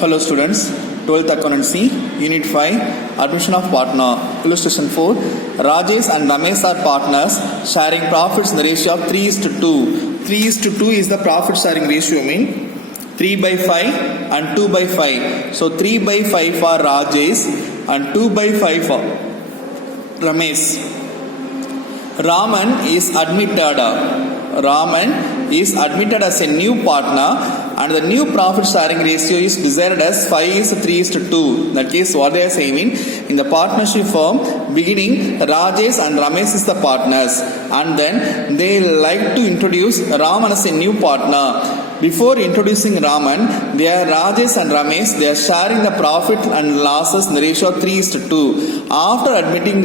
Hello students, 12th Accountancy, Unit 5, Admission of Partner. Illustration 4. Rajesh and Ramesh are partners sharing profits in the ratio of 3:2. 3:2 is the profit sharing ratio, mean 3 by 5 and 2 by 5. So 3 by 5 for Rajesh and 2 by 5 for Ramesh. Raman is admitted as a new partner and the new profit sharing ratio is desired as 5:3:2. In that case, what they are saying, in the partnership firm, beginning Rajesh and Ramesh is the partners, and then they like to introduce Raman as a new partner. Before introducing Raman, Rajesh and Ramesh, they are sharing the profit and losses in the ratio of 3:2. After admitting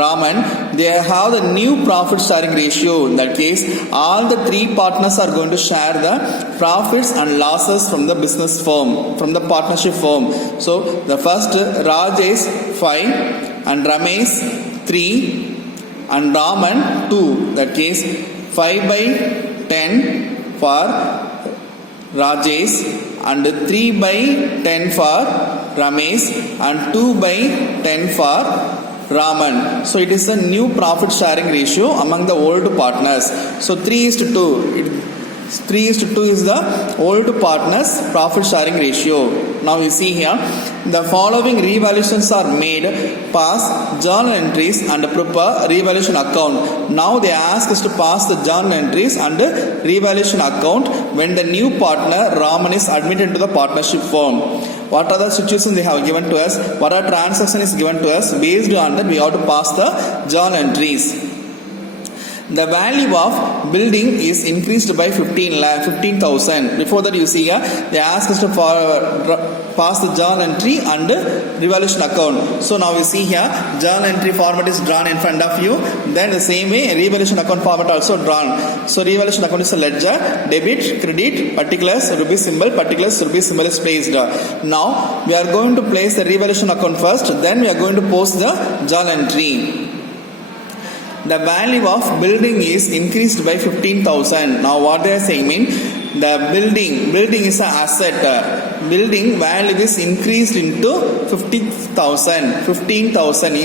Raman, they have the new profit sharing ratio. In that case, all the three partners are going to share the profits and losses from the business firm, from the partnership firm. So the first Rajesh 5 and Ramesh 3 and Raman 2. That case 5 by 10 for Rajesh and 3 by 10 for Ramesh and 2 by 10 for Raman. So it is a new profit sharing ratio among the old partners. So 3:2. 3:2 is the old partners profit sharing ratio. Now you see here, the following revaluations are made: pass journal entries and prepare revaluation account. Now they ask us to pass the journal entries and revaluation account when the new partner Raman is admitted to the partnership firm. What are the situations they have given to us? What are transaction is given to us? Based on that, we have to pass the journal entries. The value of building is increased by 15,000. Before that, you see here, they ask us to pass the journal entry and revaluation account. So now you see here, journal entry format is drawn in front of you. Then the same way, revaluation account format also drawn. So revaluation account is a ledger, debit, credit, particulars, rupee symbol is placed. Now we are going to place the revaluation account first. Then we are going to post the journal entry. The value of building is increased by 15,000. Now what they are saying mean, the building is an asset. Building value is increased into 15,000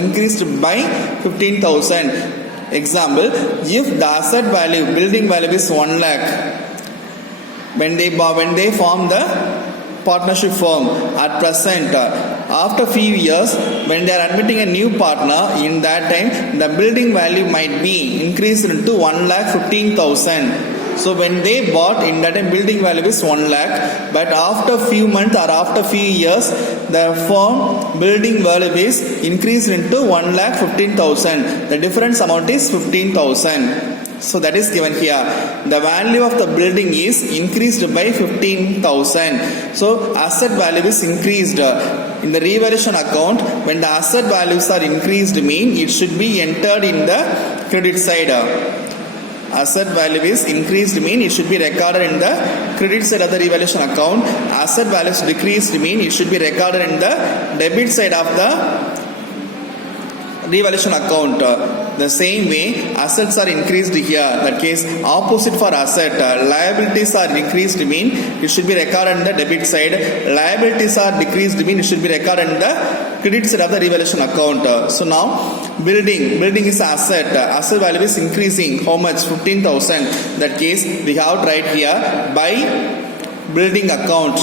increased by 15,000. Example, if the asset value, building value is 1 lakh, when they form the partnership firm, at present, after few years, when they are admitting a new partner, in that time the building value might be increased into 1,15,000. So when they bought, in that time building value is 1 lakh, but after few months or after few years, the firm building value is increased into 1,15,000. The difference amount is 15,000. So that is given here. The value of the building is increased by 15,000. So asset value is increased. In the revaluation account, when the asset values are increased, mean it should be entered in the credit side. Asset value is increased, mean it should be recorded in the credit side of the revaluation account. Asset value is decreased, mean it should be recorded in the debit side of the revaluation account. The same way, assets are increased here. That case, opposite for asset, liabilities are increased, mean it should be recorded in the debit side. Liabilities are decreased, mean it should be recorded in the credit side of the revaluation account. So now, building is asset. Asset value is increasing. How much? 15,000. That case, we have to write here by building account.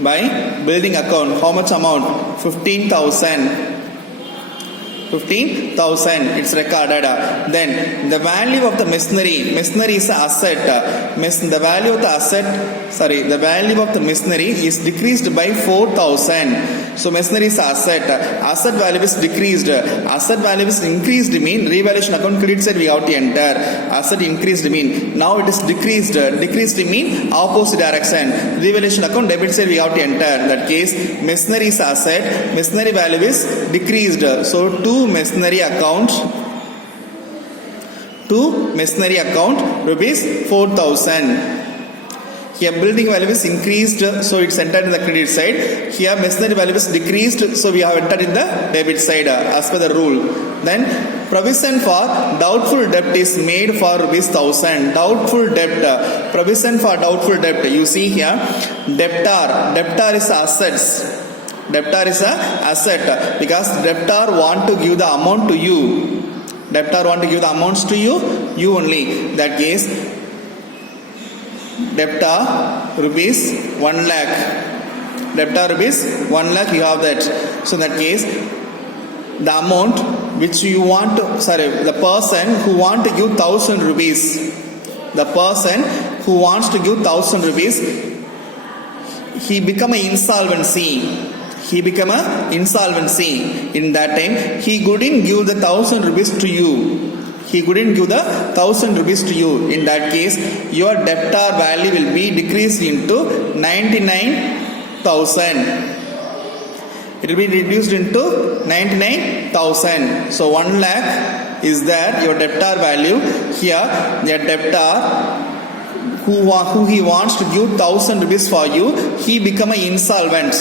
By building account, how much amount? 15,000. 15,000 it's recorded. Then the value of the machinery is an asset. The value of the machinery is decreased by 4,000. So machinery is asset. Asset value is decreased. Asset value is increased, mean revaluation account credit side we have to enter. Asset increased, mean now it is decreased. Decreased mean opposite direction. Revaluation account debit side we have to enter. In that case, machinery is asset. Machinery value is decreased. So to machinery account rupees 4,000. Here building value is increased, so it's entered in the credit side. Here machinery value is decreased, so we have entered in the debit side as per the rule. Then provision for doubtful debt is made for ₹1,000. Doubtful debt, provision for doubtful debt. You see here, debtor is assets. Debtor is a asset because debtor want to give the amount to you. Debtor want to give the amounts to you only. That case, debtor rupees 1 lakh. Debtor rupees 1 lakh, you have that. So in that case, the amount which you want to, the person who want to give 1,000 rupees. The person who wants to give 1,000 rupees, he become an insolvency. He become a insolvency. In that time, he couldn't give the 1,000 rupees to you. He couldn't give the 1,000 rupees to you. In that case, your debtor value will be decreased into 99,000. It will be reduced into 99,000. So 1 lakh is there, your debtor value. Here, your debtor who he wants to give 1,000 rupees for you, he become an insolvent.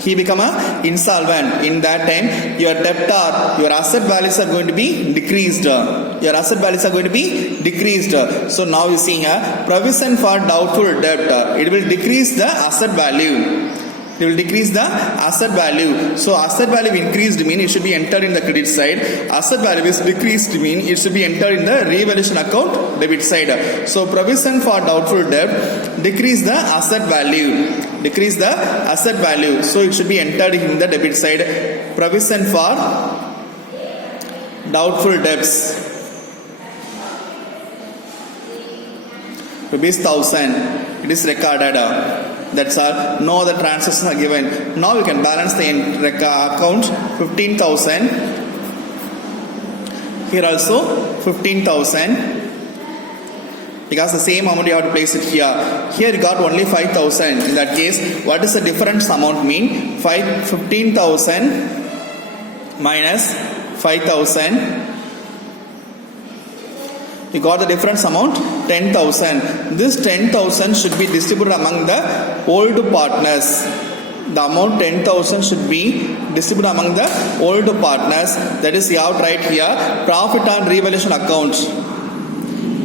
He become a insolvent. In that time, your debtor, your asset values are going to be decreased. Your asset values are going to be decreased. So now you see here, provision for doubtful debt. It will decrease the asset value. It will decrease the asset value. So asset value increased mean it should be entered in the credit side. Asset value is decreased mean it should be entered in the revaluation account debit side. So provision for doubtful debt decrease the asset value. Decrease the asset value. So it should be entered in the debit side. Provision for doubtful debts. ₹1,000. It is recorded. That's all. No other transactions are given. Now you can balance the account 15,000. Here also 15,000. Because the same amount you have to place it here. Here you got only 5,000. In that case, what does the difference amount mean? 15,000 minus 5,000. You got the difference amount 10,000. This 10,000 should be distributed among the old partners. The amount 10,000 should be distributed among the old partners. That is, you have to write here profit on revaluation account.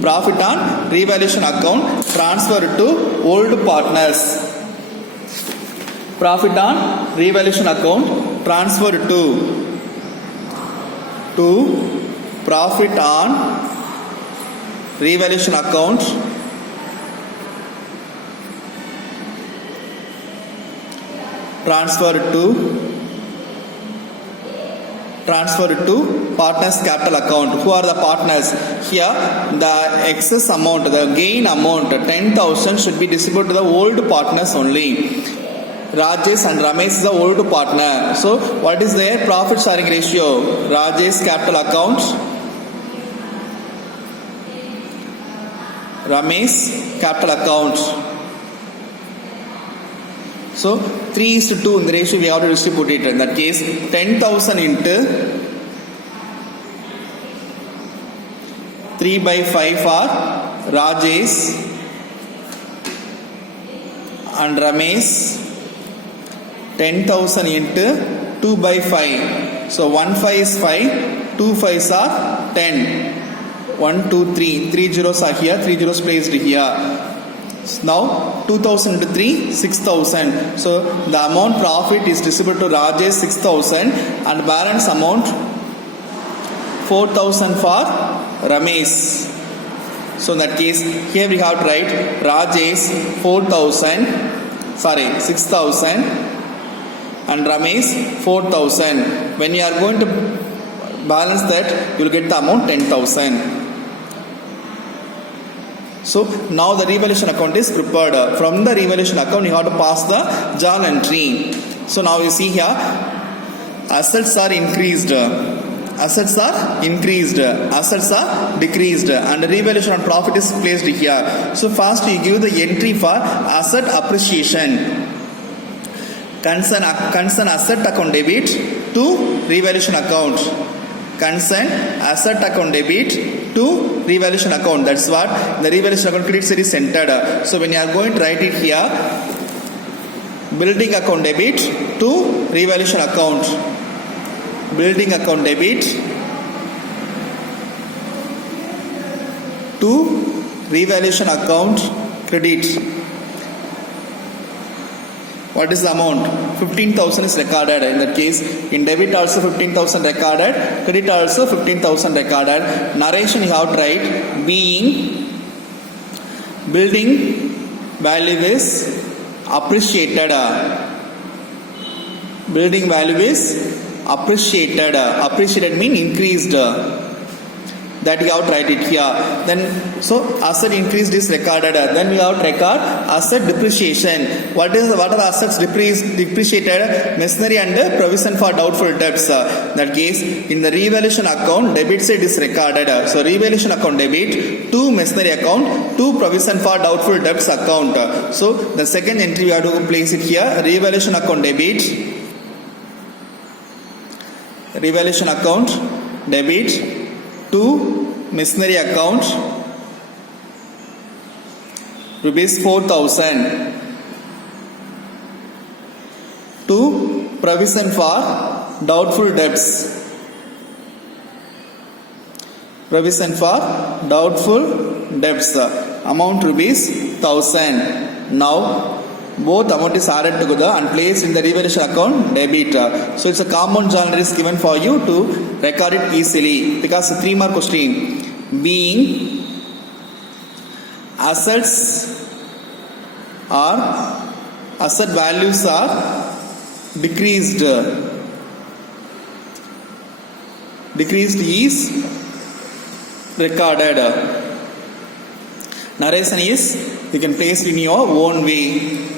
Profit on revaluation account transfer to old partners. Profit on revaluation account transfer to profit on revaluation account transfer to partners capital account. Who are the partners? Here the excess amount, the gain amount 10,000 should be distributed to the old partners only. Rajesh and Ramesh is the old partner. So what is their profit sharing ratio? Rajesh capital account, Ramesh capital account. So 3:2 in the ratio we have to distribute it. In that case, 10,000 into 3/5 for Rajesh and Ramesh. 10,000 into 2/5. So 1/5 is 5, 2 5s are 10. 1, 2, 3. 3 zeros are here, 3 zeros placed here. Now 2,000 into 3, 6,000. So the amount profit is distributed to Rajesh 6,000 and balance amount 4,000 for Ramesh. So in that case, here we have to write Rajesh 6,000 and Ramesh 4,000. When you are going to balance that, you will get the amount 10,000. So now the revaluation account is prepared. From the revaluation account, you have to pass the journal entry. So now you see here, assets are increased, assets are increased, assets are decreased, and the revaluation on profit is placed here. So first you give the entry for asset appreciation. Concern asset account debit to revaluation account. Concern asset account debit to revaluation account. That's what the revaluation account credit side is entered. So when you are going to write it here, building account debit to revaluation account. Building account debit to revaluation account credit. What is the amount? 15,000 is recorded. In that case, in debit also 15,000 recorded, credit also 15,000 recorded. Narration you have to write, being building value is appreciated. Building value is appreciated. Appreciated means increased. That you have to write it here. Then so asset increased is recorded. Then we have to record asset depreciation. What are the assets depreciated? Machinery and provision for doubtful debts. That case in the revaluation account debit side is recorded. So revaluation account debit to machinery account to provision for doubtful debts account. So the second entry we have to place it here. Revaluation account debit. Revaluation account debit to machinery account rupees 4,000 to provision for doubtful debts. Provision for doubtful debts. Amount rupees 1,000. Now both amount is added together and placed in the revaluation account debit. So it's a compound journal is given for you to record it easily because 3 mark question. Being assets or asset values are decreased. Decreased is recorded. Narration is you can place it in your own way.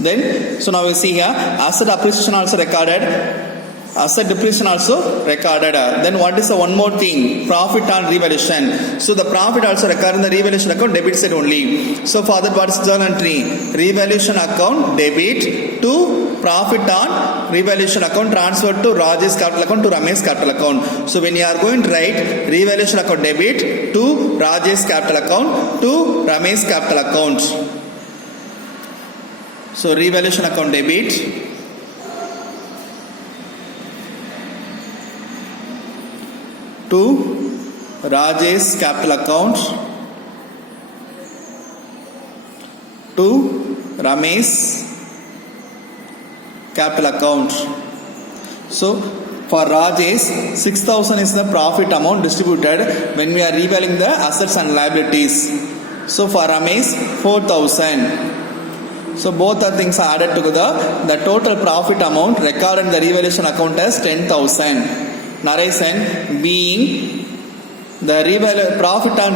Then, so now we see here, asset appreciation also recorded, asset depreciation also recorded. Then what is the one more thing? Profit on revaluation. So the profit also recorded in the revaluation account debit side only. So for that what is journal entry? Revaluation account debit to profit on revaluation account transferred to Rajesh capital account to Ramesh capital account. So when you are going to write revaluation account debit to Rajesh capital account to Ramesh capital account. So revaluation account debit to Rajesh capital account to Ramesh capital account. So for Rajesh 6,000 is the profit amount distributed when we are revaluing the assets and liabilities. So for Ramesh 4,000. So both the things are added together. The total profit amount recorded in the revaluation account as 10,000. Narration being the profit on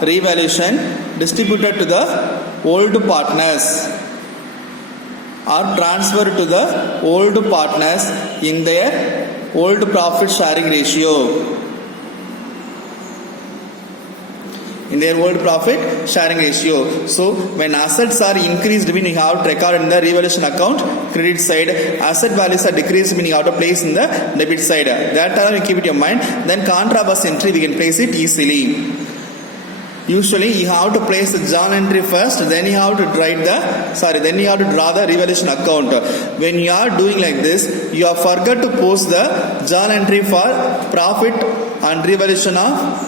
revaluation distributed to the old partners or transferred to the old partners in their old profit sharing ratio. In their old profit sharing ratio. So when assets are increased, meaning you have to record in the revaluation account credit side. Asset values are decreased, meaning you have to place in the debit side. That time you keep it in your mind. Then contra-bus entry we can place it easily. Usually you have to place the journal entry first, then you have to then you have to draw the revaluation account. When you are doing like this, you have forgot to post the journal entry for profit and revaluation account.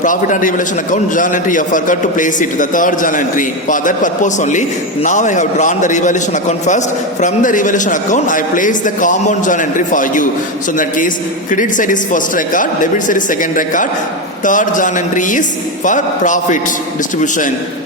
Profit and revaluation account journal entry, you have forgot to place it, the third journal entry. For that purpose only, now I have drawn the revaluation account first. From the revaluation account, I place the compound journal entry for you. So in that case, credit side is first record, debit side is second record, third journal entry is for profit distribution.